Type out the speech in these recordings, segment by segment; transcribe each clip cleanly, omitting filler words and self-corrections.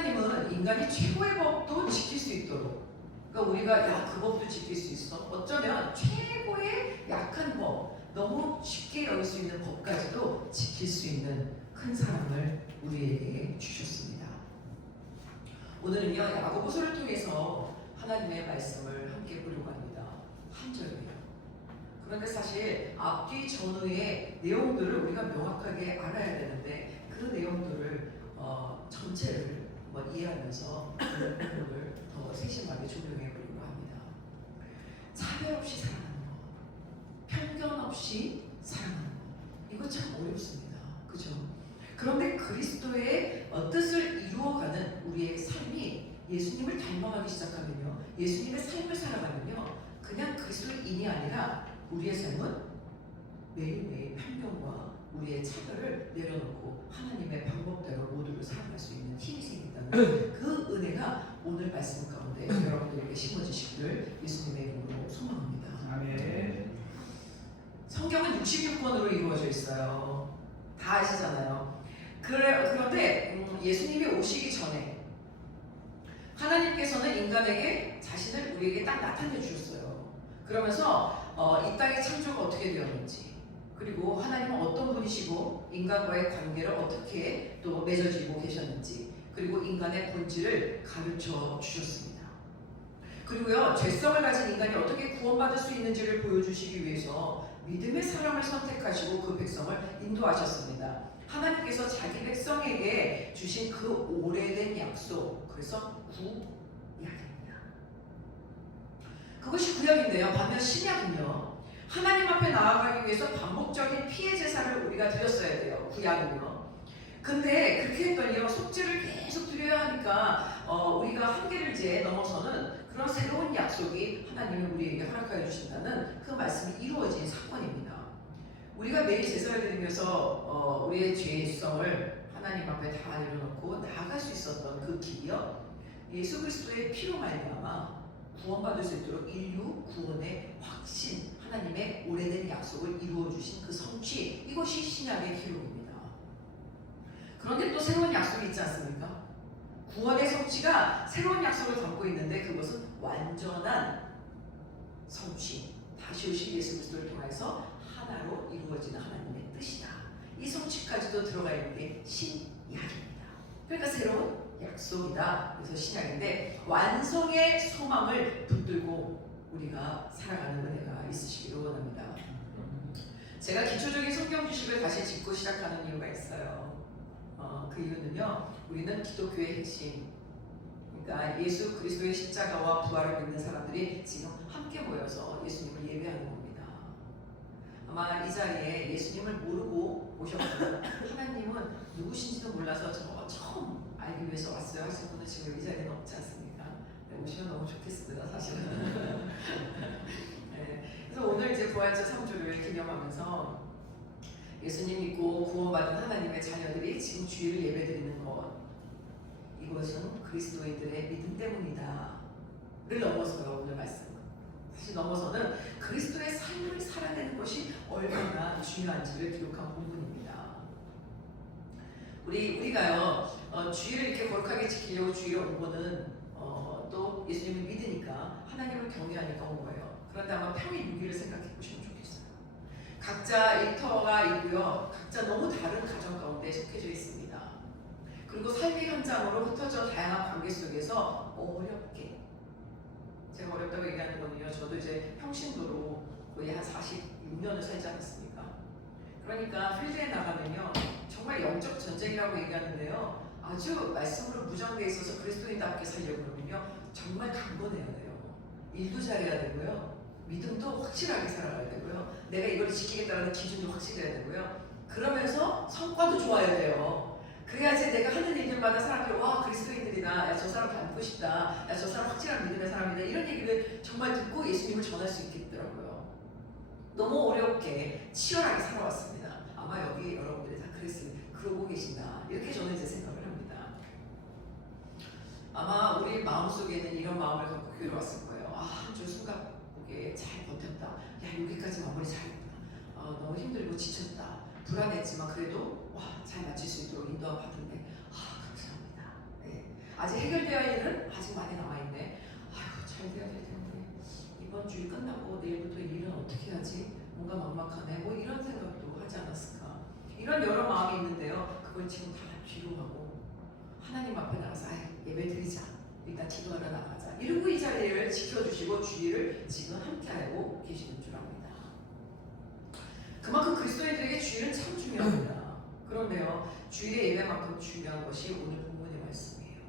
하나님은 인간이 최고의 법도 지킬 수 있도록, 그러니까 우리가 야, 그 법도 지킬 수 있어. 어쩌면 최고의 약한 법, 너무 쉽게 여길 수 있는 법까지도 지킬 수 있는 큰 사랑을 우리에게 주셨습니다. 오늘은요, 야고보서를 통해서 하나님의 말씀을 함께 보려고 합니다. 한 절이에요. 그런데 사실 앞뒤 전후의 내용들을 우리가 명확하게 알아야 되는데 그 내용들을 전체를 이해하면서 오늘 본문을 더 세심하게 적용해 보려고 합니다. 차별 없이 사랑하는 것, 편견 없이 사랑하는 것, 이거 참 어렵습니다. 그죠? 그런데 그리스도의 뜻을 이루어가는 우리의 삶이 예수님을 닮아가기 시작하면요, 예수님의 삶을 살아가면요, 그냥 그리스도인이 아니라 우리의 삶은 매일매일 편견과 우리의 차별을 내려놓고 하나님의 방법대로 모두를 살아갈 수 있는 힘이 생긴다는 그 은혜가 오늘 말씀 가운데 여러분들에게 심어지시기를 예수님의 이름으로 소망합니다. 아멘. 성경은 66권으로 이루어져 있어요. 다 아시잖아요. 그런데 예수님이 오시기 전에 하나님께서는 인간에게 자신을 우리에게 딱 나타내 주셨어요. 그러면서 이 땅의 창조가 어떻게 되었는지, 그리고 하나님은 어떤 분이시고 인간과의 관계를 어떻게 또 맺어지고 계셨는지, 그리고 인간의 본질을 가르쳐 주셨습니다. 그리고요, 죄성을 가진 인간이 어떻게 구원받을 수 있는지를 보여주시기 위해서 믿음의 사람을 선택하시고 그 백성을 인도하셨습니다. 하나님께서 자기 백성에게 주신 그 오래된 약속, 그래서 구약입니다. 그것이 구약인데요. 반면 신약은요, 하나님 앞에 나아가기 위해서 반복적인 피해 제사를 우리가 드렸어야 돼요. 구약은요. 근데 그렇게 했더니요, 속죄를 계속 드려야 하니까 우리가 한계를 이제 넘어서는 그런 새로운 약속이 하나님이 우리에게 허락하여 주신다는 그 말씀이 이루어진 사건입니다. 우리가 매일 제사를 드리면서 우리의 죄성을 하나님 앞에 다 내려놓고 나아갈 수 있었던 그 길이요, 예수 그리스도의 피로 말미암아 구원받을 수 있도록 인류 구원의 확신, 하나님의 오래된 약속을 이루어 주신 그 성취, 이것이 신약의 기록입니다. 그런데 또 새로운 약속이 있지 않습니까? 구원의 성취가 새로운 약속을 담고 있는데 그것은 완전한 성취, 다시 오실 예수 그리스도를 통해서 하나로 이루어지는 하나님의 뜻이다. 이 성취까지도 들어가 있는 게 신약입니다. 그러니까 새로운 약속이다. 그래서 신약인데 완성의 소망을 붙들고 우리가 살아가는 은혜가 있으시기를 원합니다. 제가 기초적인 성경 지식을 다시 짚고 시작하는 이유가 있어요. 그 이유는요, 우리는 기독교의 핵심, 그러니까 예수 그리스도의 십자가와 부활을 믿는 사람들이 지금 함께 모여서 예수님을 예배하는 겁니다. 아마 이 자리에 예수님을 모르고 오셨거나 하나님은 누구신지도 몰라서 저 처음 알기 위해서 왔어요 하신 분은 지금 이 자리에는 없지 않습니까? 네, 오시면 너무 좋겠습니다, 사실은. 네, 그래서 오늘 이제 부활절 3주를 기념하면서 예수님 믿고 구원받은 하나님의 자녀들이 지금 주일을 예배드리는 것, 이것은 그리스도인들의 믿음 때문이다를 넘어서요, 오늘 말씀은. 사실 넘어서는 그리스도의 삶을 살아내는 것이 얼마나 중요한지를 기록한 본문입니다. 우리가요, 주일을 이렇게 거룩하게 지키려고 주일에 온 거는 또 예수님을 믿으니까, 하나님을 경외하니까 온 거예요. 그런데 아마 평일 6일을 생각해 보시면 좋겠어요. 각자 일터가 있고요, 각자 너무 다른 가정 가운데 속해져 있습니다. 그리고 삶의 현장으로 흩어져 다양한 관계 속에서 어렵게, 제가 어렵다고 얘기하는 거는요, 저도 이제 평신도로 거의 한 46년을 살지 않았습니까? 그러니까 필드에 나가면요, 정말 영적 전쟁이라고 얘기하는데요, 아주 말씀으로 무장되어 있어서 그리스도인답게 살려고 그러면요, 정말 강건해야 돼요. 일도 잘해야 되고요, 믿음도 확실하게 살아가야 되고요, 내가 이걸 지키겠다는 기준도 확실해야 되고요, 그러면서 성과도 좋아야 돼요. 그래야지 내가 하는 일들마다 사람들이 와, 그리스도인들이다, 야, 저 사람 닮고 싶다, 야, 저 사람 확실한 믿음의 사람이다, 이런 얘기를 정말 듣고 예수님을 전할 수 있겠더라고요. 너무 어렵게 치열하게 살아왔습니다. 아마 여기 여러분들이 다 그러고 계신다, 이렇게 저는 이제 생각을 합니다. 아마 우리 마음속에는 이런 마음을 갖고 교회로 왔을 거예요. 한 주 숨가쁘게 잘 버텼다, 야, 여기까지 마무리 잘했다, 너무 힘들고 지쳤다, 불안했지만 그래도 와, 잘 마칠 수 있도록 인도함 받은데 감사합니다. 네. 아직 해결되어야 할 일은 아직 많이 남아있네. 아휴, 잘 돼야 될 텐데. 이번 주일 끝나고 내일부터 일은 어떻게 하지? 뭔가 막막하네. 뭐 이런 생각도 하지 않았을까? 이런 여러 마음이 있는데요. 그걸 지금 다 뒤로 하고 하나님 앞에 나가서 예배 드리자. 일단 기도하러 나가자. 이러고 이 자리를 지켜주시고 주일을 지금 함께하고 계시는 줄 압니다. 그만큼 그리스도인들에게 주일은 참 중요합니다. 그런데요, 주일의 예배만큼 중요한 것이 오늘 본문의 말씀이에요.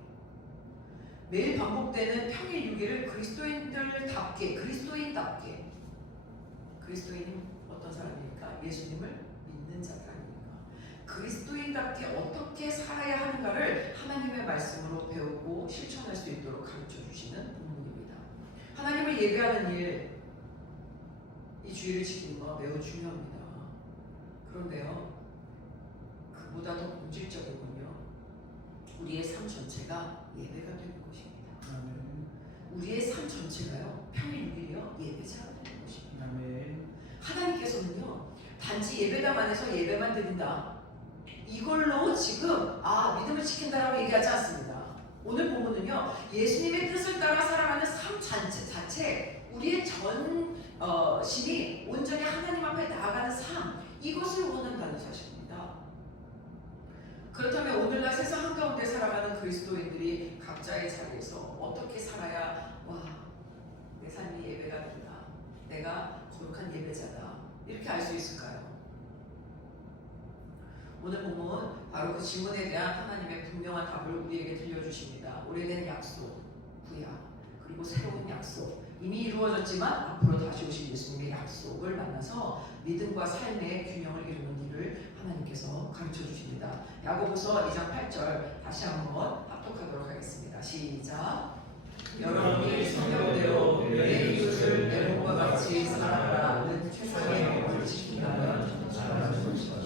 매일 반복되는 평일 6일을 그리스도인들답게, 그리스도인이 어떤 사람입니까? 예수님을 믿는 자들 아닙니까? 그리스도인답게 어떻게 살아야 하는가를 하나님의 말씀으로 배우고 실천할 수 있도록 가르쳐 주시는 본문입니다. 하나님을 예배하는 일, 이 주일을 지키는 거 매우 중요합니다. 그런데요, 그보다 더 본질적이군요. 우리의 삶 전체가 예배가 되는 것입니다. 우리의 삶 전체가요, 평일 6일이요, 예배자가 되는 것입니다. 하나님께서는요, 단지 예배당 안에서 예배만 드린다, 이걸로 지금 믿음을 지킨다라고 얘기하지 않습니다. 오늘 본문은요, 예수님의 뜻을 따라 살아가는 삶 자체, 우리의 전심이 온전히 하나님 앞에 나아가는 삶, 이것을 원한다는 사실입니다. 그렇다면 오늘날 세상 한가운데 살아가는 그리스도인들이 각자의 자리에서 어떻게 살아야 내 삶이 예배가 된다, 내가 거룩한 예배자다, 이렇게 알 수 있을까요? 오늘 본문 바로 그 질문에 대한 하나님의 분명한 답을 우리에게 들려주십니다. 오래된 약속, 구약, 그리고 새로운 약속, 이미 이루어졌지만 앞으로 다시 오실 예수님의 약속을 만나서 믿음과 삶의 균형을 이루는 일을 하나님께서 가르쳐 주십니다. 야고보서 2장 8절 다시 한번 합독하도록 하겠습니다. 시작. 여러분이 성경대로 내 이웃을 내 몸과 같이 사랑하라는 최상의 명령을 지킨다면 잘하는 것입니다.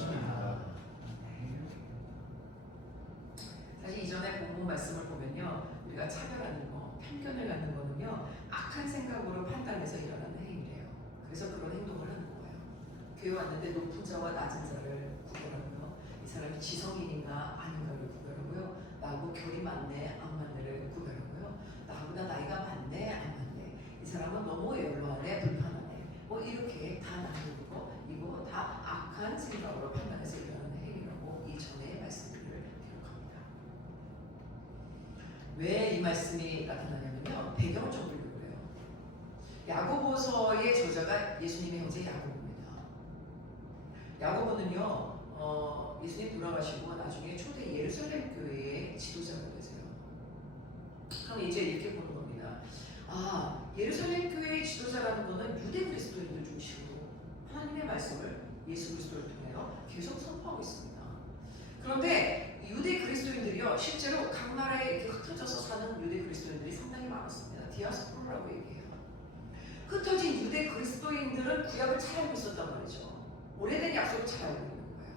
사실 이전에 본문 말씀을 보면요, 우리가 차별하는 거, 편견을 갖는 거는요, 악한 생각으로 판단해서 일어나는 행위래요. 그래서 그런 행동을 하는 거예요. 교회 왔는데 높은 자와 낮은 자를 구별하고요, 이 사람이 지성인인가 아닌가를 구별하고요, 나하고 결이 맞네 안 맞네를 구별하고요, 나보다 나이가 많네 안 맞네, 이 사람은 너무 연로하네 불편하네, 뭐 이렇게 다 나누는 거, 이거 다 악한 생각으로 판단해서 일어나는 행위라고 이전에 말씀을 기록합니다. 왜 이 말씀이 나타나냐면요, 배경을 좀 보려고 해요. 야고보서의 저자가 예수님의 형제 야고보입니다. 야고보는요, 예수님 돌아가시고 나중에 초대 예루살렘 교회의 지도자가 되세요. 그럼 이제 이렇게 보는 겁니다. 예루살렘 교회의 지도자라는 것은 유대 그리스도인들 중심으로 하나님의 말씀을 예수 그리스도를 통해서 계속 선포하고 있습니다. 그런데 유대 그리스도인들이요, 실제로 각 나라에 이렇게 흩어져서 사는 유대 그리스도인들이 상당히 많았습니다. 디아스포라라고 얘기해요. 흩어진 유대 그리스도인들은 구약을 잘 알고 있었단 말이죠. 오래된 약속을 잘 알고 있는 거예요.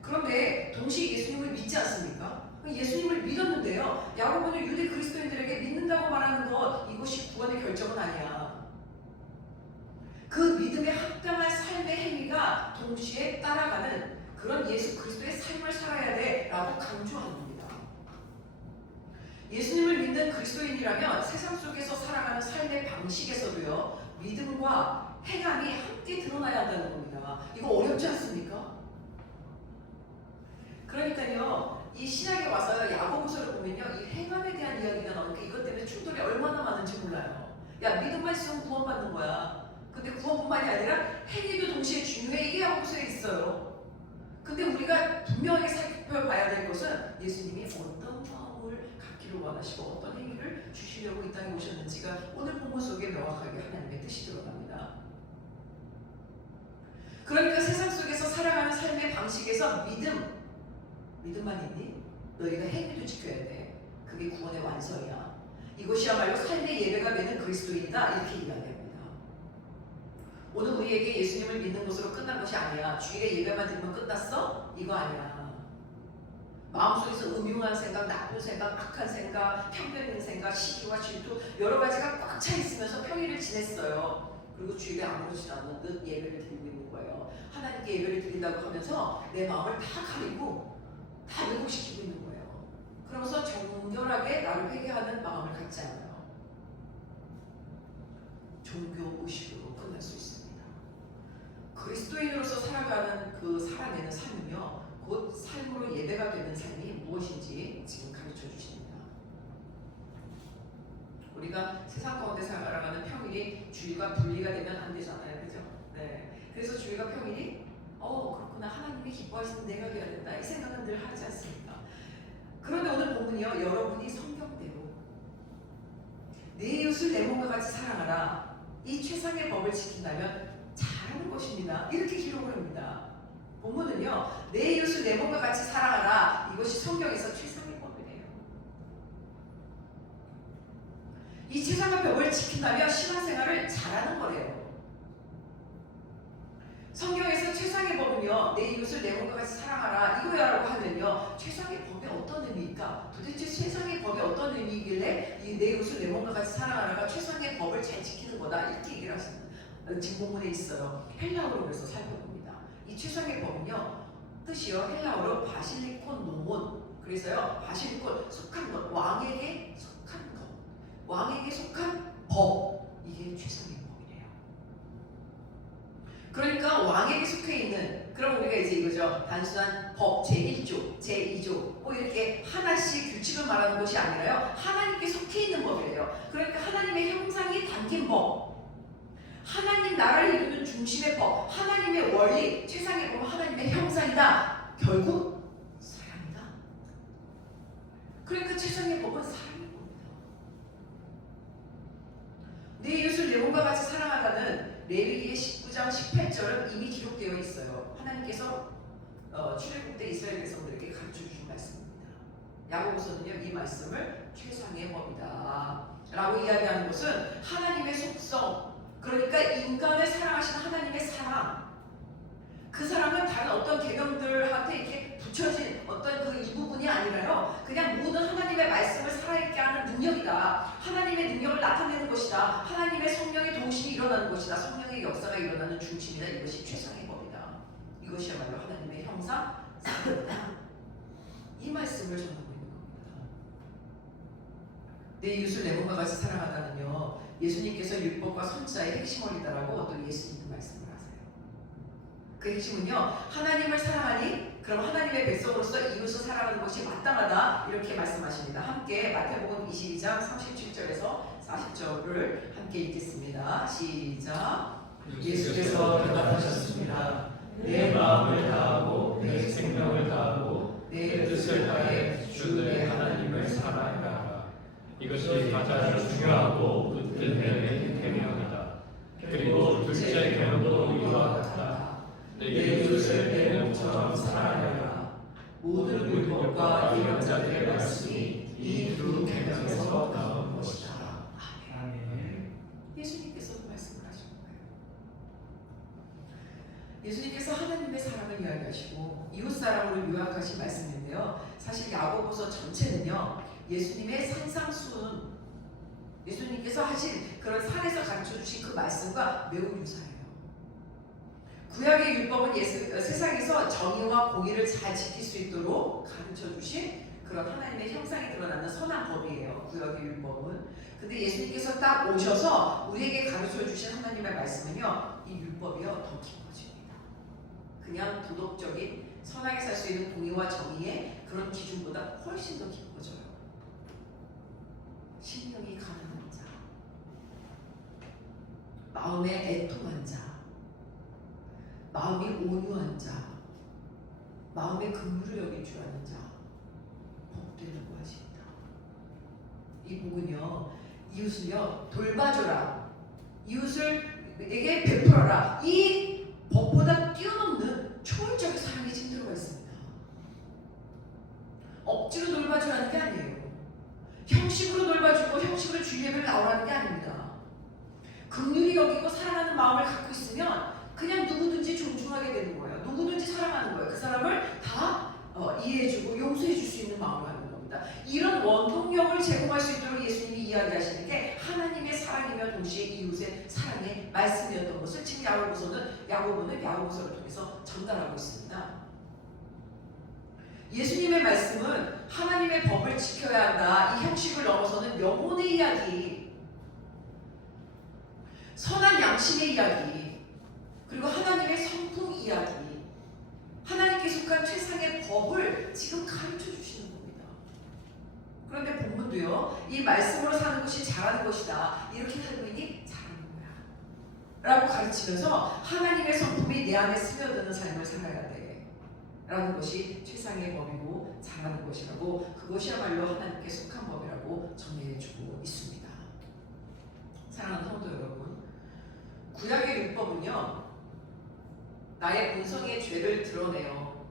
그런데 동시에 예수님을 믿지 않습니까? 예수님을 믿었는데요, 야고보는 유대 그리스도인들에게 믿는다고 말하는 것, 이것이 구원의 결정은 아니야. 그 믿음에 합당한 삶의 행위가 동시에 따라가는 그런 예수 그리스도의 삶을 살아야 돼 라고 강조하는 겁니다. 예수님을 믿는 그리스도인이라면 세상 속에서 살아가는 삶의 방식에서도요, 믿음과 행함이 함께 드러나야 한다는 겁니다. 이거 어렵지 않습니까? 그러니까요, 이 신약에 와서 야고보서를 보면요, 이 행함에 대한 이야기가 나오니까 이것 때문에 충돌이 얼마나 많은지 몰라요. 야, 믿음만 있으면 구원받는 거야. 근데 구원뿐만이 아니라 행위도 동시에 중요해. 이게 야고보서에 있어요. 근데 우리가 분명하게 살펴봐야 될 것은 예수님이 어떤 마음을 갖기를 원하시고 어떤 행위를 주시려고 이 땅에 오셨는지가 오늘 본문 속에 명확하게 하나님의 뜻이 드러납니다. 그러니까 세상 속에서 살아가는 삶의 방식에서 믿음만 있니? 너희가 행위도 지켜야 돼. 그게 구원의 완성이야. 이것이야말로 삶의 예배가 되는 그리스도인이다, 이렇게 이야기합니다. 오늘 우리에게 예수님을 믿는 것으로 끝난 것이 아니야. 주일에 예배만 드리면 끝났어? 이거 아니야. 마음속에서 음흉한 생각, 나쁜 생각, 악한 생각, 편견 있는 생각, 시기와 질투, 여러 가지가 꽉 차 있으면서 평일을 지냈어요. 그리고 주일에 아무렇지도 않은 듯 예배를 드리고 있는 거예요. 하나님께 예배를 드린다고 하면서 내 마음을 다 가리고 다 왜곡시키고 있는 거예요. 그러면서 정결하게 하는 마음을 갖지 않아요. 종교 의식으로 끝날 수 있습니다. 그리스도인으로서 살아가는 그 살아내는 삶은요, 곧 삶으로 예배가 되는 삶이 무엇인지 지금 가르쳐 주십니다. 우리가 세상 가운데 살아가는 평일이 주일과 분리가 되면 안 되잖아요, 그죠? 네. 그래서 주일과 평일이 그렇구나, 하나님이 기뻐하시는 내가 되어야 된다, 이 생각은 늘 하지 않습니까? 그런데 오늘 본문이요, 여러분이 성경대로 내 이웃을 내 몸과 같이 사랑하라, 이 최상의 법을 지킨다면 잘하는 것입니다. 이렇게 기록을 합니다. 본문은요, 내 이웃을 내 몸과 같이 사랑하라, 이것이 성경에서 최상의 법이래요. 이 최상의 법을 지킨다면 신앙생활을 잘하는 거래요. 성경에서 최상의 법은요, 내 이웃을 내 몸과 같이 사랑하라 이거야라고 하면요, 최상의 법이 어떤 의미일까? 도대체 최상의 법이 어떤 의미이길래 이 내 이웃을 내 몸과 같이 사랑하라가 최상의 법을 잘 지키는 거다, 이렇게 얘기를 하시는 지금 본문에 있어요. 헬라어로 그래서 살펴봅니다. 이 최상의 법은요, 뜻이요, 헬라어로 바실리콘 노몬, 그래서요, 바실리콘 속한 것, 왕에게 속한 것, 왕에게 속한 법, 이게 최상의 법이래요. 그러니까 왕에게 속해 있는, 그럼 우리가 이제 이거죠, 단순한 법 제1조, 제2조 뭐 이렇게 하나씩 규칙을 말하는 것이 아니라요, 하나님께 속해 있는 법이래요. 그러니까 하나님의 형상이 담긴 법, 하나님 나라를 이루는 중심의 법, 하나님의 원리, 최상의 법, 하나님의 형상이다. 결국 사랑이다. 그러니까 최상의 법은 사랑인 겁니다. 내 이웃을 내 몸과 같이 사랑하라는 레위기의 19장 18절은 이미 기록되어 있어요. 하나님께서 출애굽 때 이스라엘 백성들에게 가르쳐 주신 말씀입니다. 야고보서는요, 이 말씀을 최상의 법이다 라고 이야기하는 것은 하나님의 속성, 그러니까 인간을 사랑하시는 하나님의 사랑, 그 사랑은 다른 어떤 계명들한테 이렇게 붙여진 어떤 그 이 부분이 아니라요, 그냥 모든 하나님의 말씀을 살아있게 하는 능력이다, 하나님의 능력을 나타내는 것이다, 하나님의 성령의 동심이 일어나는 것이다, 성령의 역사가 일어나는 중심이다, 이것이 최상의 법이다, 이것이야말로 하나님의 형상, 사랑이다, 이 말씀을 전하고 있는 겁니다. 내 이웃을 내 몸과 같이 사랑하다는요, 예수님께서 율법과 선자의 핵심원이다라고 또 예수님은 말씀을 하세요. 그 핵심은요, 하나님을 사랑하니 그럼 하나님의 백성으로서 이웃을 사랑하는 것이 마땅하다, 이렇게 말씀하십니다. 함께 마태복음 22장 37절에서 40절을 함께 읽겠습니다. 시작. 예수께서 대답하셨습니다. 내 마음을 다하고 내 생명을 다하고 내 뜻을 다해 주 내 하나님을 사랑하라. 이것이 가장 중요하고 끝된 계명이다. 그리고 둘째 계명도 이와 같다. 내 이웃을 내 몸처럼 사랑하라. 모든 율법과 예언자들의 말씀이 이 두 계명에서 나온 것이다. 아멘. 예수님께서도 말씀을 하신 거예요. 예수님께서 하나님의 사랑을 이야기하시고 이웃 사랑으로 요약하신 말씀인데요, 사실 야고보서 전체는요, 예수님의 산상수훈, 예수님께서 하신 그런 산에서 가르쳐 주신 그 말씀과 매우 유사해요. 구약의 율법은 세상에서 정의와 공의를 잘 지킬 수 있도록 가르쳐 주신 그런 하나님의 형상이 드러나는 선한 법이에요, 구약의 율법은. 근데 예수님께서 딱 오셔서 우리에게 가르쳐 주신 하나님의 말씀은요, 이 율법이요, 더 깊어집니다. 그냥 도덕적인 선하게 살 수 있는 공의와 정의의 그런 기준보다 훨씬 더 깊어져요. 심령이 가난한 자, 마음에 애통한 자, 마음이 온유한 자, 마음에 긍휼을 여길 줄 아는 자, 복되라고 하십니다. 이 복은요, 이웃을요 돌봐줘라, 이웃을에게 베풀어라, 이 법보다 뛰어넘는 초월적인 사랑의 지금 들어가 있습니다. 억지로 돌봐주라는 게 아니에요. 형식으로 돌봐주고 형식으로 주일 예배를 나오라는 게 아닙니다. 긍휼히 여기고 사랑하는 마음을 갖고 있으면 그냥 누구든지 존중하게 되는 거예요. 누구든지 사랑하는 거예요. 그 사람을 다 이해해주고 용서해줄 수 있는 마음을 갖는 겁니다. 이런 원동력을 제공할 수 있도록 예수님이 이야기하시는 게 하나님의 사랑이며 동시에 이웃의 사랑의 말씀이었던 것을 지금 야고보는 야고보서를 통해서 전달하고 있습니다. 예수님의 말씀은 하나님의 법을 지켜야 한다, 이 형식을 넘어서는 하는 영혼의 이야기, 선한 양심의 이야기, 그리고 하나님의 성품 이야기, 하나님께 속한 최상의 법을 지금 가르쳐 주시는 겁니다. 그런데 본문도요, 이 말씀으로 사는 것이 잘하는 것이다. 이렇게 살고 있니? 잘하는 거야. 라고 가르치면서 하나님의 성품이 내 안에 스며드는 삶을 살아야 돼. 라는 것이 최상의 법이고 잘하는 것이라고, 그것이야말로 하나님께 속한 법이라고 정리해주고 있습니다. 사랑하는 성도 여러분, 구약의 율법은요, 나의 본성의 죄를 드러내요.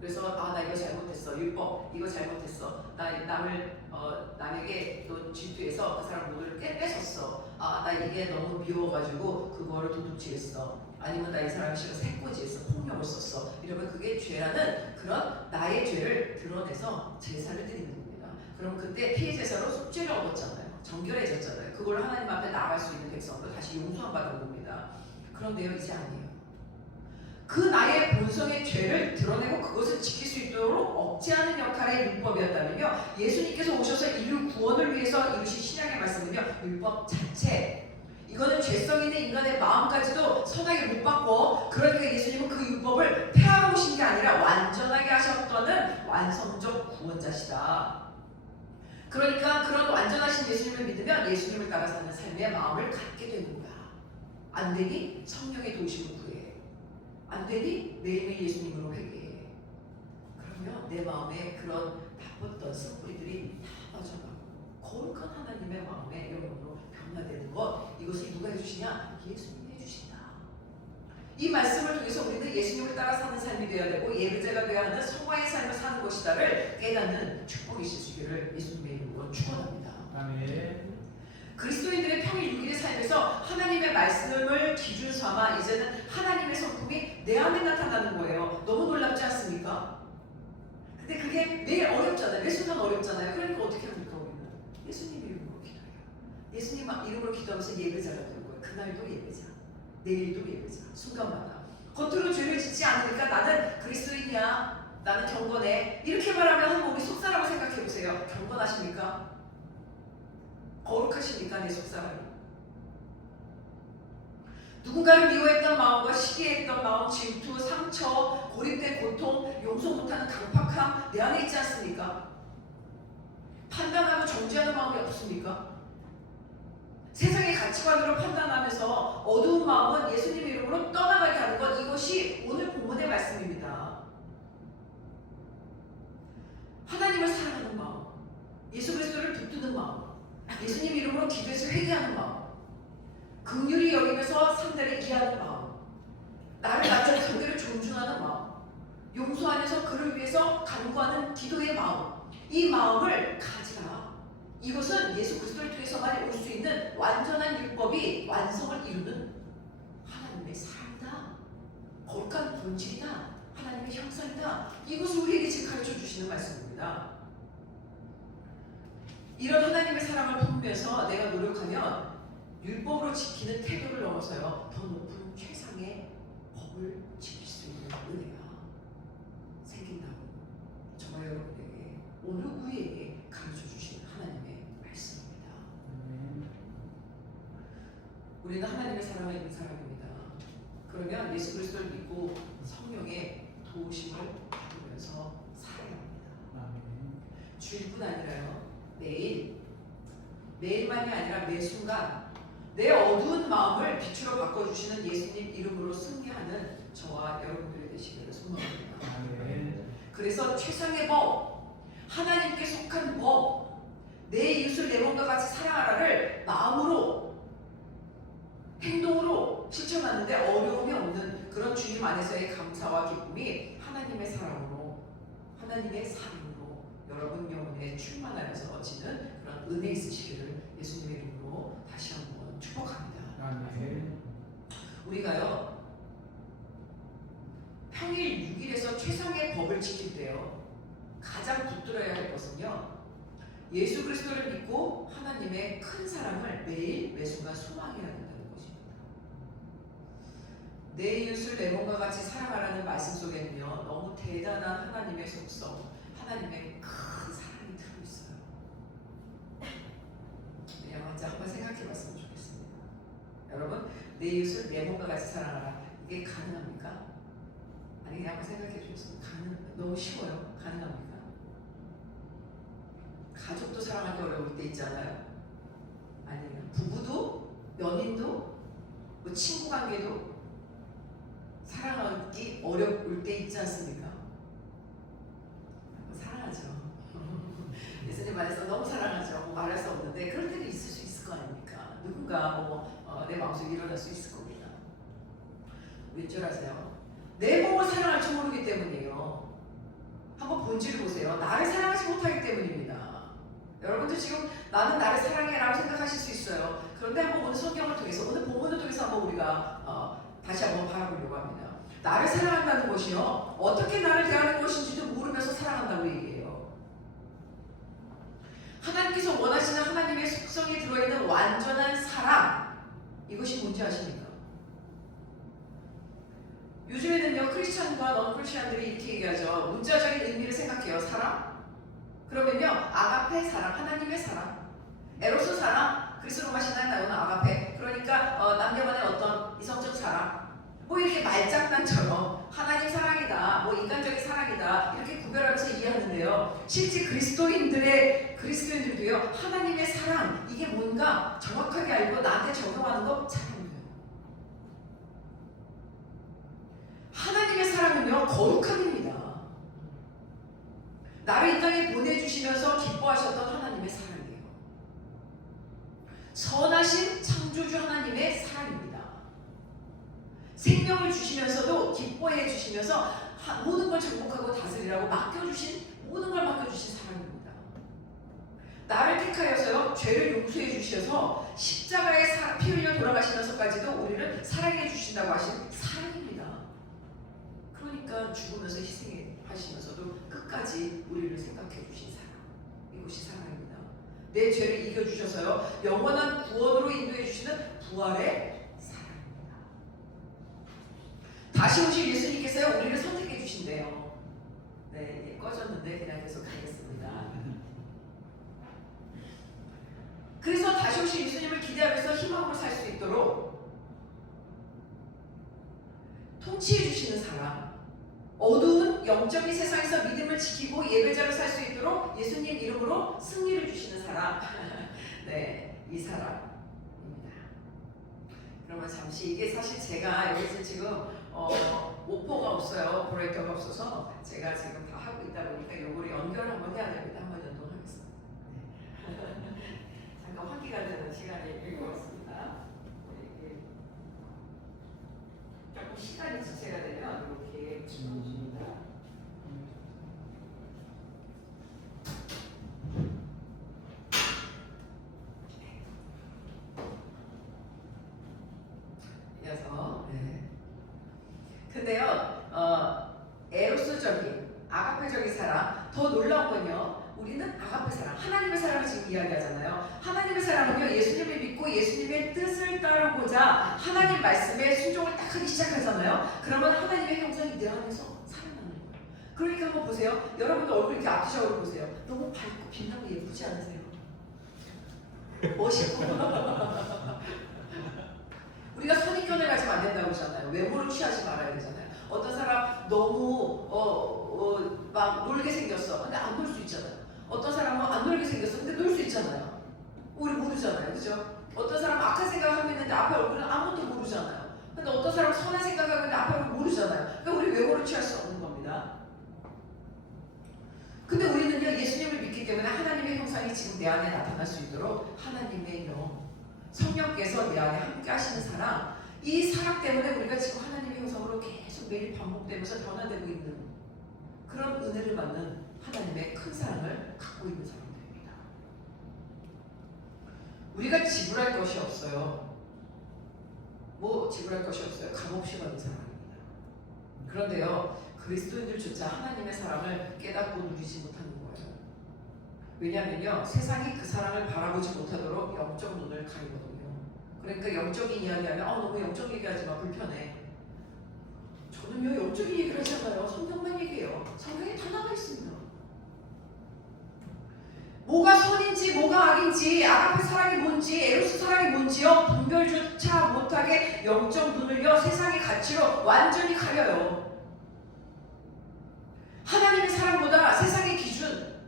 그래서 나 이거 잘못했어. 율법 이거 잘못했어. 남에게 또 질투해서 그 사람 모두를 뺏었어. 나 이게 너무 미워가지고 그거를 도둑질했어. 아니면 나 이 사람이 싫어서 해코지했어. 폭력을 썼어. 이러면 그게 죄라는 그런 나의 죄를 드러내서 제사를 드리는 겁니다. 그럼 그때 피해 제사로 속죄를 얻었잖아요. 정결해졌잖아요. 그걸 하나님 앞에 나아갈 수 있는 백성으로 다시 용서함 받은 겁니다. 그런데요, 이제 아니에요. 그 나의 본성의 죄를 드러내고 그것을 지킬 수 있도록 억제하는 역할의 율법이었다면요, 예수님께서 오셔서 인류 구원을 위해서 이루신 신약의 말씀은요, 율법 자체, 이거는 죄성 있는 인간의 마음까지도 선하게 못 바꿔. 그러니까 예수님은 그 율법을 폐하러 오신 게 아니라 완전하게 하셨다는 완성적 구원자시다. 그러니까 그런 완전하신 예수님을 믿으면 예수님을 따라 사는 삶의 마음을 갖게 되는 거야. 안 되니 성령의 도우심을 구해. 안 되니 매일매일 예수님으로 회개해. 그러면 내 마음에 그런 나빴던 습뿌리들이 다 빠져나가고 거룩한 하나님의 마음의 영혼으로 변화되는 것, 이것을 누가 해주시냐? 예수님이 해주신다. 이 말씀을 통해서 우리는 예수님을 따라 사는 삶이 되어야 되고 예배자가 되어야 하는 성화의 삶을 사는 것이다를 깨닫는 축복이 있으시기를 예수님의 이름으로 축원합니다. 아멘. 그리스도인들의 평일 6일의 삶에서 하나님의 말씀을 기준 삼아 이제는 하나님의 성품이 내 안에 나타나는 거예요. 너무 놀랍지 않습니까? 근데 그게 매일 어렵잖아요. 매 순간 어렵잖아요. 그러니까 어떻게 합니까? 우리는 예수님 이름으로 기도해요. 예수님 이름으로 기도하면서 예배자가 되는 거예요. 그날도 예배자, 내일도 예배자, 순간마다. 겉으로 죄를 짓지 않으니까 나는 그리스도인이야, 나는 경건해, 이렇게 말하면 한번 우리 속사람을 생각해보세요. 경건하십니까? 거룩하십니까? 내 속사람이. 누군가를 미워했던 마음과 시기했던 마음, 질투, 상처, 고립된 고통, 용서 못하는 강팍함 내 안에 있지 않습니까? 판단하고 정죄하는 마음이 없습니까? 세상의 가치관으로 판단하면서 어두운 마음은 예수님 이름으로 떠나가게 하는 것, 이것이 오늘 본문의 말씀입니다. 하나님을 사랑하는 마음, 예수 그리스도를 붙드는 마음, 예수님 이름으로 기도해서 회개하는 마음, 긍휼히 여기면서 상대를 이해하는 마음, 나를 낮추고 상대를 존중하는 마음, 용서하면서 그를 위해서 간구하는 기도의 마음, 이 마음을 가지라. 이것은 예수 그리스도를 통해서만 올 수 있는 완전한 율법이 완성을 이루는 하나님의 삶이다. 거룩한 본질이다. 하나님의 형상이다. 이것을 우리에게 지금 가르쳐 주시는 말씀입니다. 이런 하나님의 사랑을 품으면서 내가 노력하면 율법으로 지키는 태도를 넘어서요, 더 높은 최상의 법을 지킬 수 있는 은혜가 생긴다고 정말 여러분에게 오늘 우리에게 가르쳐 주신 하나님의 말씀입니다. 우리는 하나님의 사랑을 입은 사람입니다. 그러면 예수 그리스도를 믿고 성령의 도우심을 받으면서 살아야 합니다. 주일뿐 아니라요, 매일만이 아니라 매 순간 내 어두운 마음을 빛으로 바꿔주시는 예수님 이름으로 승리하는 저와 여러분들이 되시기를 소망합니다. 그래서 최상의 법, 하나님께 속한 법, 내 이웃을 내 몸과 같이 사랑하라를 마음으로, 행동으로 실천하는데 어려움이 없는 그런 주님 안에서의 감사와 기쁨이 하나님의 사랑으로, 하나님의 삶으로 여러분 영혼에 충만하면서 지는 그런 은혜 있으시기를 예수님의 이름으로 다시 한번 축복합니다. 우리가요, 평일 6일에서 최상의 법을 지킬 때요, 가장 붙들어야 할 것은요, 예수 그리스도를 믿고 하나님의 큰 사랑을 매일 매순간 소망해야 된다는 것입니다. 내 이웃을 내 몸과 같이 사랑하라는 말씀 속에는요, 너무 대단한 하나님의 속성, 하나님의 큰 사랑이 들어있어요. 진짜 한번 생각해 봤으면 좋겠습니다. 여러분, 내 이웃을 내 몸과 같이 사랑하라. 이게 가능합니까? 아니, 그냥 한번 생각해 주세요. 너무 쉬워요. 가능합니까? 가족도 사랑하기 어려울 때 있잖아요. 아니면 부부도, 연인도, 뭐 친구 관계도 사랑하기 어려울 때 있지 않습니까? 사랑하죠. 예수님 말해서 너무 사랑하죠. 뭐 말할 수 없는데 그런 때도 있을 수 있을 거 아닙니까? 누군가 내 마음속에 일어날 수 있을 겁니다. 왜 줄 아세요? 내 몸을 사랑할 줄 모르기 때문이에요. 한번 본질을 보세요. 나를 사랑하지 못하기 때문입니다. 여러분도 지금 나는 나를 사랑해 라고 생각하실 수 있어요. 그런데 한번 오늘 성경을 통해서, 오늘 본문을 통해서 한번 우리가 다시 한번 바라보려고 합니다. 나를 사랑한다는 것이요, 어떻게 나를 대하는 것인지도 모르면서 사랑한다고 얘기해요. 하나님께서 원하시는 하나님의 속성이 들어있는 완전한 사랑, 이것이 뭔지 아십니까? 요즘에는요, 크리스찬과 넌 크리스찬들이 이렇게 얘기하죠. 문자적인 의미를 생각해요. 사랑? 그러면요, 아가페 사랑, 하나님의 사랑, 에로스 사랑, 그리스 로마 신화에 나오는 아가페, 그러니까 남녀간의 어떤 이성적 사랑, 뭐 이렇게 말장난처럼 하나님 사랑이다, 뭐 인간적인 사랑이다, 이렇게 구별하면서 이해하는데요. 실제 그리스도인들도요, 하나님의 사랑, 이게 뭔가 정확하게 알고 나한테 적용하는 거 잘 안 돼요. 하나님의 사랑은요, 거룩함입니다. 나를 이 땅에 보내주시면서 기뻐하셨던 하나님의 사랑이에요. 선하신 창조주 하나님의 사랑입니다. 생명을 주시면서도 기뻐해 주시면서 모든 걸 정복하고 다스리라고 맡겨주신, 모든 걸 맡겨주신 사랑입니다. 나를 택하여서요, 죄를 용서해 주셔서 십자가에 피 흘려 돌아가시면서까지도 우리를 사랑해 주신다고 하신 사랑입니다. 그러니까 죽으면서 희생하시면서도 끝까지 우리를 생각해 주신 사랑, 이것이 사랑입니다. 내 죄를 이겨주셔서요, 영원한 구원으로 인도해 주시는 부활의 사랑입니다. 다시 오실 예수님께서요, 우리를 선택해 주신대요. 네, 꺼졌는데 그냥 계속 가겠습니다. 그래서 다시 오실 예수님을 기대하면서 희망으로 살 수 있도록 통치해 주시는 사랑, 어두운 영적인 세상에서 믿음을 지키고 예배자로 살 수 있도록 예수님 이름으로 승리를 주시는 사람, 네, 이 사람입니다. 그러면 잠시, 이게 사실 제가 여기서 지금 오퍼가 없어요. 오퍼레이터가 없어서 제가 지금 다 하고 있다 보니까 요거를 연결 한번 해야 됩니다. 한번 연동하겠습니다. 잠깐 환기가 되는 시간이 될 것 같습니다. 조금 시간이 지체가 되면 이렇게 집어줍니다. 이어서, 네. 근데요, 에로스적인, 아가페적인 사랑, 더 놀라운 건요, 우리는 아가페 사랑, 하나님의 사랑을 지금 이야기하잖아요. 하나님의 사랑은요, 예수님을 믿고 예수님의 뜻을 따르고자 하나님 말씀에 순종을 딱 하기 시작하잖아요. 그러면 하나님의 형상이 내 안에서 살아나는 거예요. 그러니까 한번 보세요. 여러분도 얼굴 이렇게 앞뒤적으로 보세요. 너무 밝고 빛나고 예쁘지 않으세요? 멋있고. 우리가 선입견을 가지면 안 된다고 하잖아요. 외모를 취하지 말아야 되잖아요. 어떤 사람 너무 막 놀게 생겼어. 근데 안 놀 수 있잖아요. 어떤 사람은 안 놀게 생겼어. 근데 놀 수 있잖아요. 우리 모르잖아요. 그죠? 어떤 사람은 악한 생각하고 있는데 앞에 얼굴은 아무것도 모르잖아요. 근데 어떤 사람은 선한 생각하고 있는데 앞에 얼굴 모르잖아요. 그러니까 우리 외모를 취할 수 없는 겁니다. 근데 우리는요, 예수님을 믿기 때문에 하나님의 형상이 지금 내 안에 나타날 수 있도록 하나님의 영, 성령께서 내 안에 함께 하시는 사랑, 이 사랑 때문에 우리가 지금 하나님의 형상으로 계속 매일 반복되면서 변화되고 있는 그런 은혜를 받는 하나님의 큰 사랑을 갖고 있는 사람들입니다. 우리가 지불할 것이 없어요. 뭐 지불할 것이 없어요. 값없이 받는 사랑입니다. 그런데요, 그리스도인들조차 하나님의 사랑을 깨닫고 누리지 못하는 거예요. 왜냐하면요, 세상이 그 사랑을 바라보지 못하도록 영적 눈을 가리거든요. 그러니까 영적인 이야기하면 너무 영적 얘기하지 마, 불편해. 저는요, 영적인 얘기를 하잖아요. 성경만 얘기해요. 성경에 다 나와 있습니다. 뭐가 선인지 뭐가 악인지 아가페 사랑이 뭔지 에로스 사랑이 뭔지요 분별조차 못하게 영적 눈을요 세상의 가치로 완전히 가려요. 하나님의 사랑보다 세상의 기준,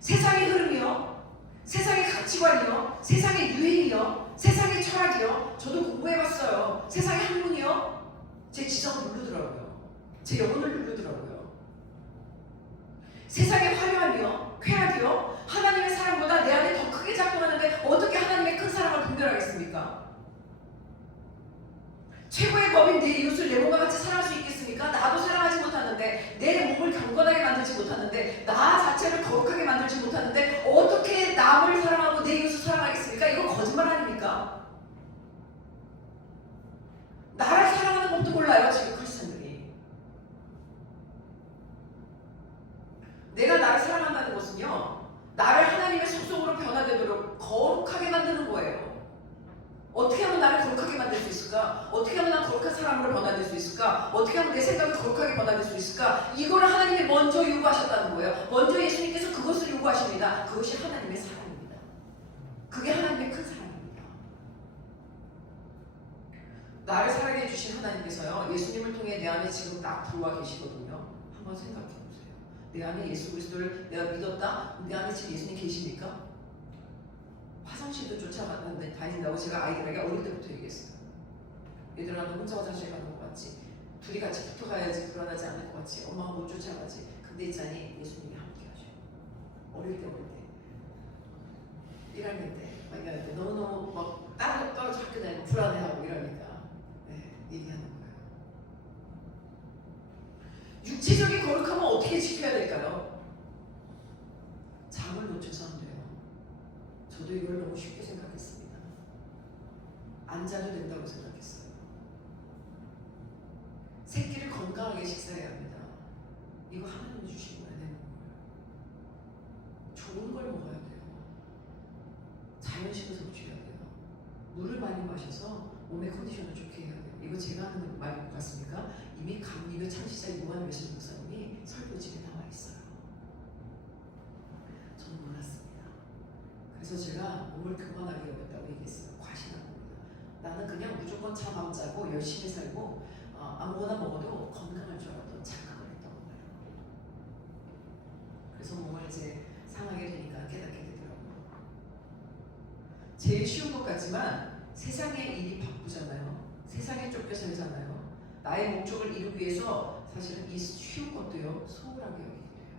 세상의 흐름이요, 세상의 가치관이요, 세상의 유행이요, 세상의 철학이요. 저도 공부해봤어요. 세상의 학문이요 제 지성을 누르더라고요. 제 영혼을 누르더라고요. 세상의 화려함이요, 쾌락이요, 하나님의 사랑보다 내 안에 더 크게 작동하는데 어떻게 하나님의 큰 사랑을 분별하겠습니까? 최고의 법인 내 이웃을 내 몸과 같이 사랑할 수 있겠습니까? 나도 사랑하지 못하는데, 내 몸을 경건하게 만들지 못하는데, 나 자체를 거룩하게 만들지 못하는데 어떻게 남을 사랑하고 내 이웃을 사랑하겠습니까? 이거 거짓말 아닙니까? 나를 사랑하는 법도 몰라요 지금 크리스천들이. 내가 나를 사랑한다는 것은요 나를 하나님의 속성으로 변화되도록 거룩하게 만드는 거예요. 어떻게 하면 나를 거룩하게 만들 수 있을까? 어떻게 하면 난 거룩한 사람으로 변화될 수 있을까? 어떻게 하면 내 생각이 거룩하게 변화될 수 있을까? 이거를 하나님이 먼저 요구하셨다는 거예요. 먼저 예수님께서 그것을 요구하십니다. 그것이 하나님의 사랑입니다. 그게 하나님의 큰 사랑입니다. 나를 사랑해 주신 하나님께서요 예수님을 통해 내 안에 지금 딱 들어와 계시거든요. 한번 생각해 보세요. 내 안에 예수 그리스도를 내가 믿었다? 내 안에 지금 예수님 계십니까? 화장실도 쫓아다닌다고 제가 아이들에게 어릴 때부터 얘기했어요. 얘들아 너 혼자 화장실 가는 것 같지? 둘이 같이 붙어가야지 불안하지 않을 것 같지? 엄마가 못 쫓아가지? 근데 있잖니 예수님이 함께 하셔. 어릴 때 1학년 때 막 이럴 때 너무너무 막 떨어져 학교 다니고 불안해하고 이러니까 얘기하는 거예요. 육체적인 거룩함은 어떻게 지켜야 될까요? 잠을 놓쳐서 안 돼요. 저도 이걸 너무 쉽게 생각했습니다. 안 자도 된다고 생각했어요. 새끼를 건강하게 식사해야 합니다. 이거 하나님이 주신 거예요. 내 몸을. 좋은 걸 먹어야 돼요. 자연식을 섭취해야 돼요. 물을 많이 마셔서 몸의 컨디션을 좋게 해야 돼요. 이거 제가 하는 말 같습니까? 이미 감리교 창시자 요한 외신 목사님이 설교집에 나와 있어요. 저는 몰랐습니다. 그래서 제가 몸을 교만하게 여겼다고 얘기했어요. 과신한 겁니다. 나는 그냥 무조건 잠 안 자고 열심히 살고 아무거나 먹어도 건강할 줄 알았던 착각을 했던 거예요. 그래서 몸을 이제 상하게 되니까 깨닫게 되더라고요. 제일 쉬운 것 같지만 세상의 일이 바쁘잖아요. 세상에 쫓겨 살잖아요. 나의 목적을 이루기 위해서 사실은 이 쉬운 것도요 소홀하게 여기게 돼요.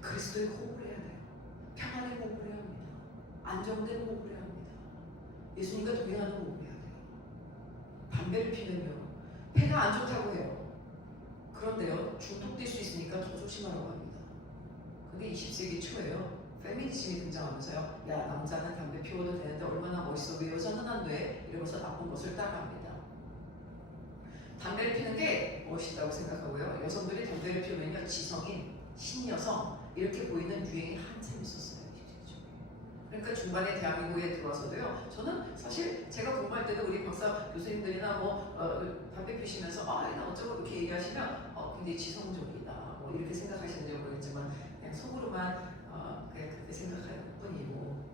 그리스도의 호흡을 해야 돼요. 평안의 호흡을 해야 합니다. 안정된 호흡을 해야 합니다. 예수님과 동행하는 호흡을 해야 돼요. 담배를 피면요 폐가 안 좋다고 해요. 그런데요 중독될 수 있으니까 더 조심하라고 합니다. 근데 20세기 초에요 페미니즘이 등장하면서요 야 남자는 담배 피워도 되는데 얼마나 멋있어 왜 여자는 안 돼? 이러면서 나쁜 것을 따라합니다. 담배를 피는 게 멋있다고 생각하고요 여성들이 담배를 피우면요 지성인, 신여성 이렇게 보이는 유행이 한참 있었어요. 그러니까 중반에 대한민국에 들어와서도요 저는 사실 제가 공부할 때도 우리 박사 교수님들이나 담배 피시면서 나 어쩌고 이렇게 얘기하시면 굉장히 지성적이다 뭐 이렇게 생각하시는지 모르겠지만 그냥 속으로만 그냥 그렇게 생각할 뿐이고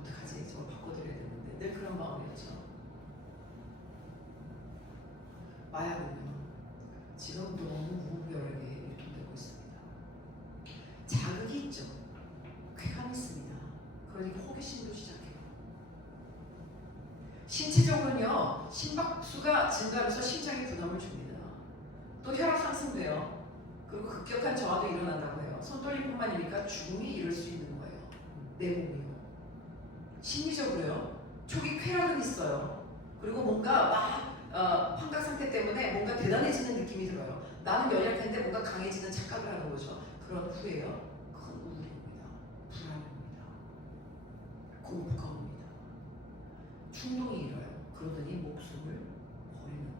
어떡하지 저거 바꿔드려야 되는데 늘 그런 마음이었죠. 마약은요 지금 너무 무분별하게 유통되고 있습니다. 자극이 있죠. 쾌감이 있습니다. 그러니까 호기심도 시작해요. 신체적으로는요 심박수가 증가하면서 심장에 부담을 줍니다. 또 혈압 상승돼요. 그리고 급격한 저하도 일어난다고 해요. 손떨림뿐만 아니라 죽음이 이룰 수 있는 거예요. 내 몸이요. 심리적으로요 초기 쾌락은 있어요. 그리고 뭔가 막 환각 상태 때문에 뭔가 대단해지는 느낌이 들어요. 나는 연약한데 뭔가 강해지는 착각을 하는 거죠. 그런 후에요 큰 우울입니다. 불안입니다. 공포가 옵니다. 충동이 일어요. 그러더니 목숨을 버리는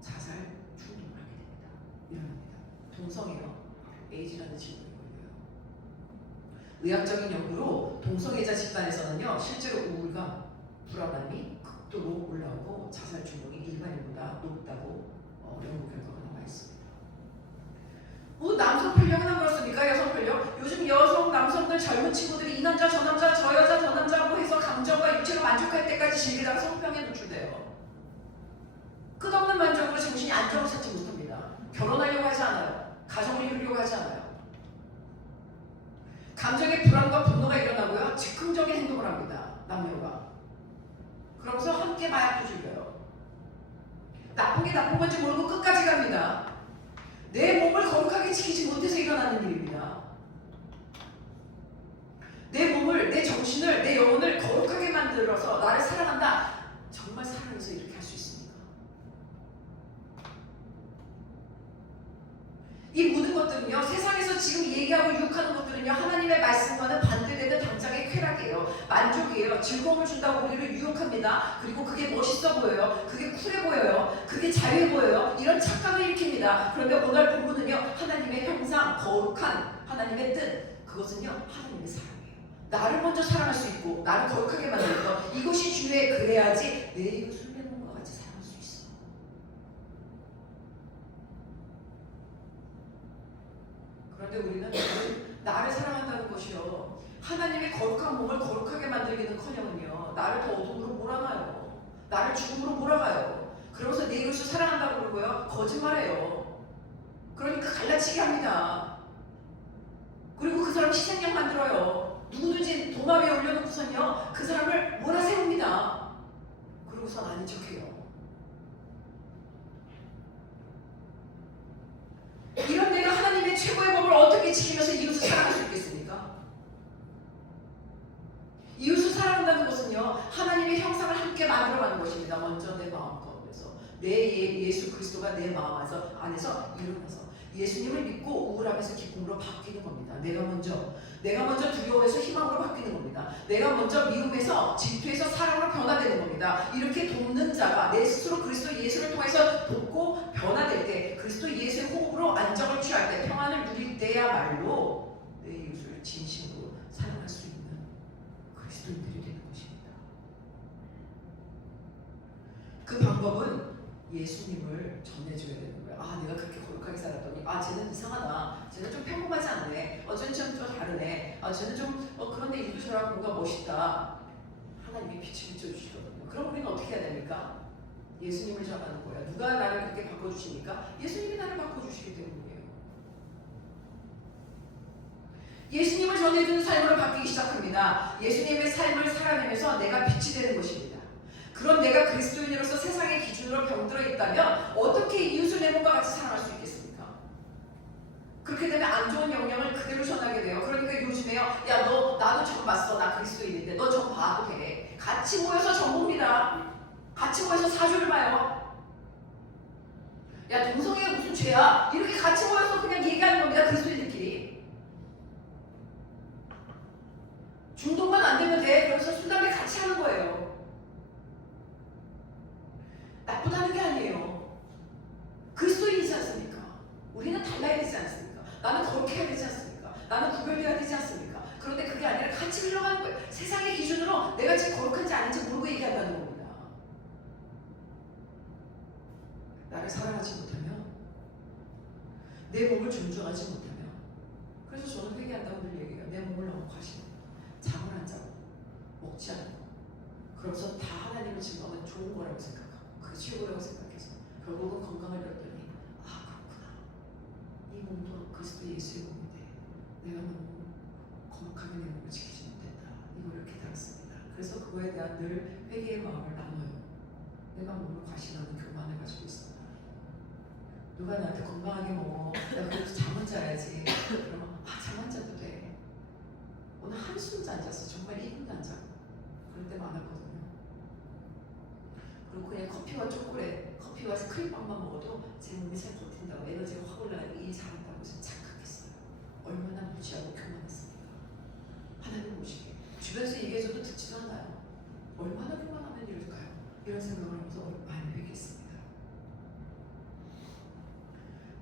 자살 충동을 하게 됩니다. 일어납니다. 동성애요. 에이즈라는 질병이 걸려요. 의학적인 연구로 동성애자 집단에서는요 실제로 우울감, 불안함이 극도로 올라오고 자살 충동이 일반인보다 높다고 연구 결과가 나와 있습니다. 남성 편령은 안 그렇습니까? 여성 편령? 요즘 여성 젊은 친구들이 이 남자 저 남자 저 여자 저 남자고 해서 감정과 육체로 만족할 때까지 즐기다가 성병에 노출돼요. 끝없는 만족으로 정신이 안정을 찾지 못합니다. 결혼하려고 하지 않아요. 가정을 이루려고 하지 않아요. 감정의 불안과 분노가 일어나고요. 즉흥적인 행동을 합니다. 남녀가. 그러면서 함께 마약도 즐겨요. 나쁜 게 나쁜 건지 모르고 끝까지 갑니다. 내 몸을 거룩하게 지키지 못해서 일어나는 일입니다. 내 몸을, 내 정신을, 내 영혼을 거룩하게 만들어서 나를 사랑한다. 정말 사랑해서 이렇게 할 수 있습니까? 이 모든 것들은요, 세상에서 지금 얘기하고 유혹하는 것들은요, 하나님의 말씀과는 반대되는 당장의 쾌락이에요. 만족이에요. 즐거움을 준다고 우리를 유혹합니다. 그리고 그게 멋있어 보여요. 그게 쿨해 보여요. 그게 자유해 보여요. 이런 착각을 일으킵니다. 그런데 오늘 본문은요, 하나님의 형상, 거룩한 하나님의 뜻, 그것은요, 하나님의 사랑이에요. 나를 먼저 사랑할 수 있고 나를 거룩하게 만드는 것, 이것이 주의 그래야지 내 이웃을 내 몸과 같이 사랑할 수 있어. 그런데 우리는 나를 사랑한다는 것이요, 하나님의 거룩한 몸을 거룩하게 만들기는커녕은요, 나를 더 어둠으로 몰아가요. 나를 죽음으로 몰아가요. 그러면서 내 이웃을 사랑한다고 그러고요, 거짓말해요. 그러니까 갈라치게 합니다. 그리고 그 사람 희생양 만들어요. 누구든지 도마 위에 올려놓고선요, 그 사람을 몰아세웁니다. 그러고선 아닌 척해요. 이런 내가 하나님의 최고의 법을 어떻게 지키면서 이웃을 사랑할 수 있겠습니까? 이웃을 사랑한다는 것은요, 하나님의 형상을 함께 만들어가는 것입니다. 먼저 내 마음 가운데서 내 예수 그리스도가 내 마음 안에서 일어나서 예수님을 믿고 우울함에서 기쁨으로 바뀌는 겁니다. 내가 먼저 두려움에서 희망으로 바뀌는 겁니다. 내가 먼저 미움에서 질투에서 사랑으로 변화되는 겁니다. 이렇게 돕는 자가 내 스스로 그리스도 예수를 통해서 돕고 변화될 때, 그리스도 예수의 호흡으로 안정을 취할 때, 평안을 누릴 때야말로 내 이웃을 진심으로 사랑할 수 있는 그리스도인들이 되는 것입니다. 그 방법은 예수님을 전해줘야 되는 거예요. 아, 내가 그렇게 거룩하게 살았더니, 아, 쟤는 이상하다. 쟤는 좀 평범하지 않네. 쟤는 좀 다르네. 쟤는 좀 그런데 이도 저랑 뭔가 멋있다. 하나님이 빛을 비춰주시거든요. 그럼 우리는 어떻게 해야 됩니까? 예수님을 전하는 거예요. 누가 나를 그렇게 바꿔주십니까? 예수님이 나를 바꿔주시기 때문이에요. 예수님을 전해주는 삶으로 바뀌기 시작합니다. 예수님의 삶을 살아내면서 내가 빛이 되는 것입니다. 그런 내가 그리스도인으로서 세상의 기준으로 병들어 있다면 어떻게 이웃을 내 몸과 같이 사랑할 수 있겠습니까? 그렇게 되면 안 좋은 영향을 그대로 전하게 돼요. 그러니까 요즘에요, 야, 나도 저거 봤어. 나 그리스도인인데 너 저거 봐도 돼. 같이 모여서 정봅니다. 같이 모여서 사주를 봐요. 야, 동성애가 무슨 죄야? 이렇게 같이 모여서 그냥 얘기하는 겁니다. 그리스도인들끼리. 중독만 안 되면 돼. 그래서 술, 담배 같이 하는 거예요. 나쁘다는 게 아니에요. 그리스도인이지 않습니까? 우리는 달라야 되지 않습니까? 나는 거룩해야 되지 않습니까? 나는 구별돼야 되지 않습니까? 그런데 그게 아니라 같이 흘러가는 거예요. 세상의 기준으로 내가 지금 거룩한지 아닌지 모르고 얘기한다는 겁니다. 나를 사랑하지 못하면, 내 몸을 존중하지 못하면, 그래서 저는 회개한다고 늘 얘기해요. 내 몸을 너무 과시해. 잠을 안 자고 먹지 않고 그러면서 다 하나님을 증거하면 좋은 거라고 생각하고 그게 최고라고 생각해서 결국은 건강을 잃었더니, 아, 그렇구나. 이 몸도 그리스도 예수의 몸인데 내가 너무 거룩하게 내 몸을 지키지 못했다. 이거를 깨달았습니다. 그래서 그거에 대한 늘 회개의 마음을 나눠요. 내가 몸을 과신하는 교만을 가지고 있습니다. 누가 나한테 건강하게 먹어. 내가 그래도 잠은 자야지. 그러면 잠 안 자도 돼. 오늘 한숨도 안 잤어. 정말 1분도 안 자고. 그럴 때 많았거든요. 그리고 그냥 커피와 초콜릿, 커피와 크림빵만 먹어도 제 몸이 잘 버틴다고, 에너지가 확 올라가고 일 잘한다고 해서 착각했어요. 얼마나 무지하고 교만했습니까? 하나님 모시게. 주변에서 얘기해줘도 듣지도 않아요. 얼마나 교만하면 이럴까요? 이런 생각을 하면서 많이 회개했습니다.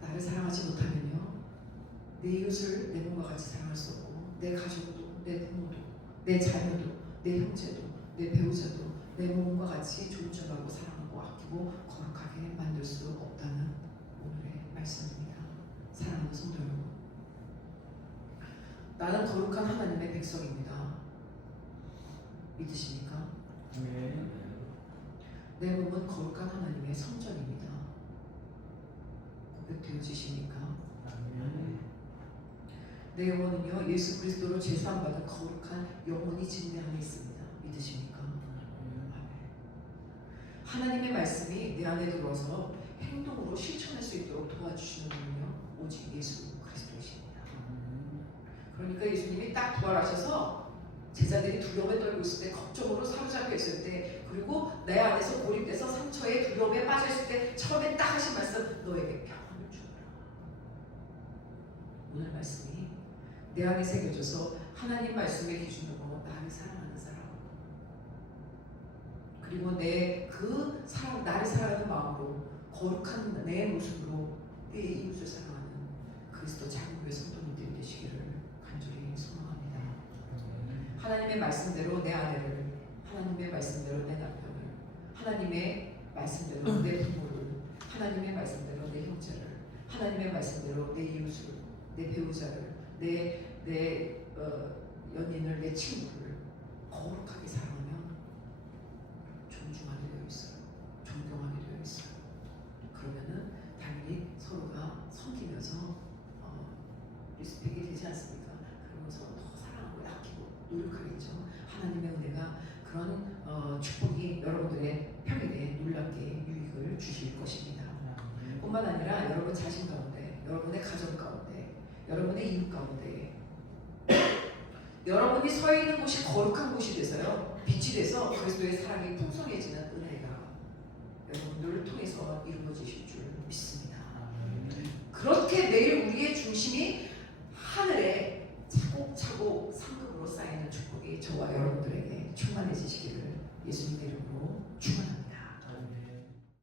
나를 사랑하지 못하면요, 내 이웃을 내 몸과 같이 사랑할 수 없고, 내 가족도, 내 부모도, 내 자녀도, 내 형제도, 내 배우자도 내 몸과 같이 존중하고 사랑하고 아끼고 거룩하게 만들 수 없다는 오늘의 말씀입니다. 사랑하는 성도 여러분, 나는 거룩한 하나님의 백성입니다. 믿으십니까? 내 몸은 거룩한 하나님의 성전입니다. 고백되어지십니까? 내 영혼은요 예수 그리스도로 제사함받은 거룩한 영혼이 진내 안에 있습니다. 믿으십니까? 하나님의 말씀이 내 안에 들어와서 행동으로 실천할 수 있도록 도와주시는 분은요 오직 예수 그리스도이십니다. 그러니까 예수님이 딱 부활하셔서 제자들이 두려움에 떨고 있을 때, 걱정으로 사로잡혀 있을 때, 그리고 내 안에서 고립돼서 상처에 두려움에 빠져 있을 때 처음에 딱 하신 말씀, 너에게 평안을 주노라. 오늘 말씀이 내 안에 새겨져서 하나님 말씀의 기준으로 나를 사랑하는 사람, 그리고 내 그 사랑, 나를 사랑하는 마음으로 거룩한 내 모습으로 내 이웃을 사랑하는 그리스도 작은 교회 성도님들이 되시기를 간절히 소망합니다. 하나님의 말씀대로 내 아내를, 하나님의 말씀대로 내 남편을, 하나님의 말씀대로 내 부모를, 하나님의 말씀대로 내 형제를, 하나님의 말씀대로 내 이웃을, 내 배우자를, 내 연인을, 내 친구를 거룩하게 사랑하면 존중하게 되어 있어요. 존경하게 되어 있어요. 그러면은 당연히 서로가 섬기면서 리스펙이 되지 않습니까? 그러면서 더 사랑하고 아끼고 노력하겠죠. 하나님의 은혜가 그런 축복이 여러분들의 평일에 놀랍게 유익을 주실 것입니다. 뿐만 아니라 여러분 자신 가운데, 여러분의 가정 가운데, 여러분의 이웃 가운데 여러분이 서 있는 곳이 거룩한 곳이 돼서요 빛이 돼서 그리스도의 사랑이 풍성해지는 은혜가 여러분들을 통해서 이루어지실 줄 믿습니다. 그렇게 매일 우리의 중심이 하늘에 차곡차곡 상급으로 쌓이는 축복이 저와 여러분들